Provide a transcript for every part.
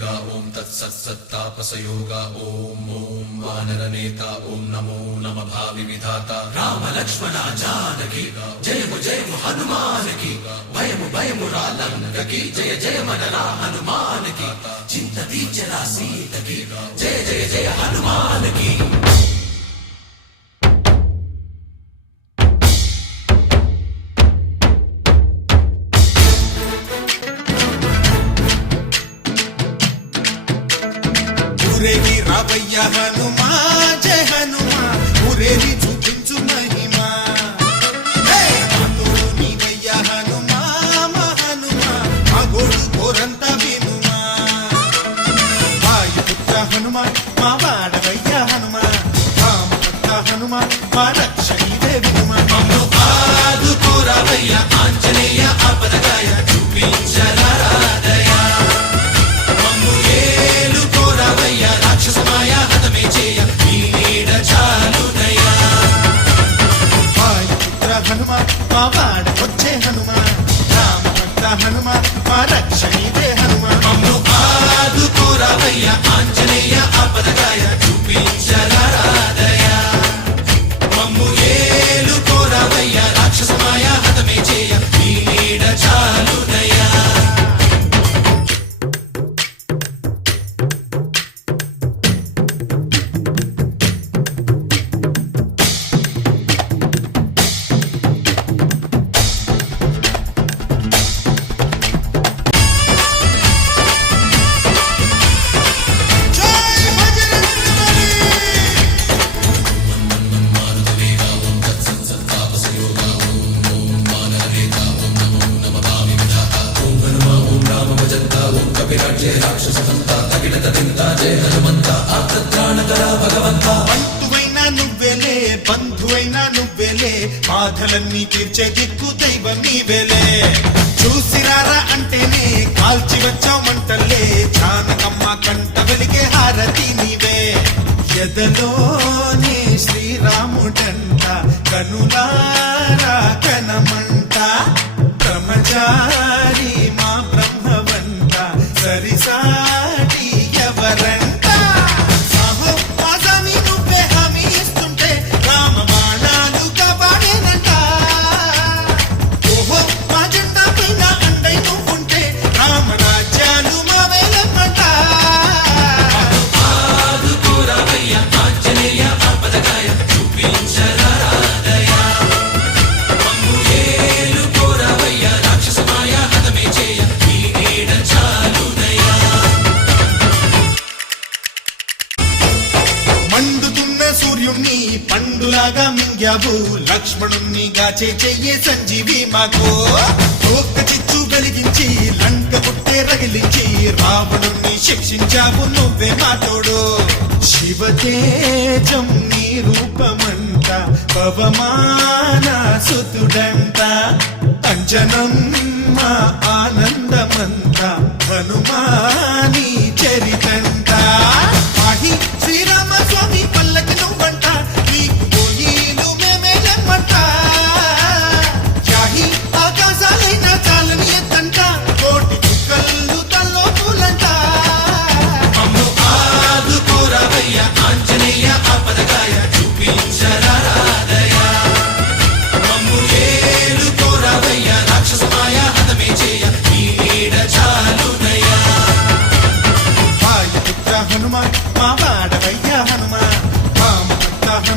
వేగా ఓం తత్సత్సత్తాపసయోగ ఓం ఓం వానరనేత ఓం నమో నమ భావి విధాత రామ లక్ష్మణ జానకి జయము జయము హనుమానికి భయము భయము రాలంకకి జయ జయ మనరా హనుమానికి చింత తీర్చరా సీతకి జయ జయ జయ హనుమానికి. ఊరేగి రావయ్య హనుమా జయ హనుమా. ఊరేగి మా వాడవచ్చే హనుమా రామపుత్ర హనుమా మా రక్షణీదే హనుమా మమ్ము ఆదుకోరావయ్య ఆంజనేయ బంధువైనా నువ్వెలే బంధువైనా నువ్వెలే బాధలన్నీ తీర్చే దిక్కు దైవం నీవెలే చూసిరారా అంటేనే కాల్చి వచ్చావు మంటల్లే జానకమ్మ కంట వెలిగే హారతి నీవే. ఎదలోనే శ్రీరాముడంట కనులారా పండులాగా మింగావు లక్ష్మణుణ్ణి గాచే చెయ్యే సంజీవి మాకు. ఒక్క చిచ్చు వెలిగించి లంక పుట్టే రగిలించి రావణుణ్ణి శిక్షించావు నువ్వే మాతోడు శివతేజం నీ రూపమంట పవమాన సుతుడంట అంజనం మా ఆనందమంత హనుమా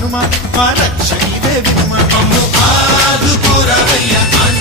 హనుమ మా రక్ష ఇదే విమ్మ మమ్ము ఆదుకురవయ్య అన్న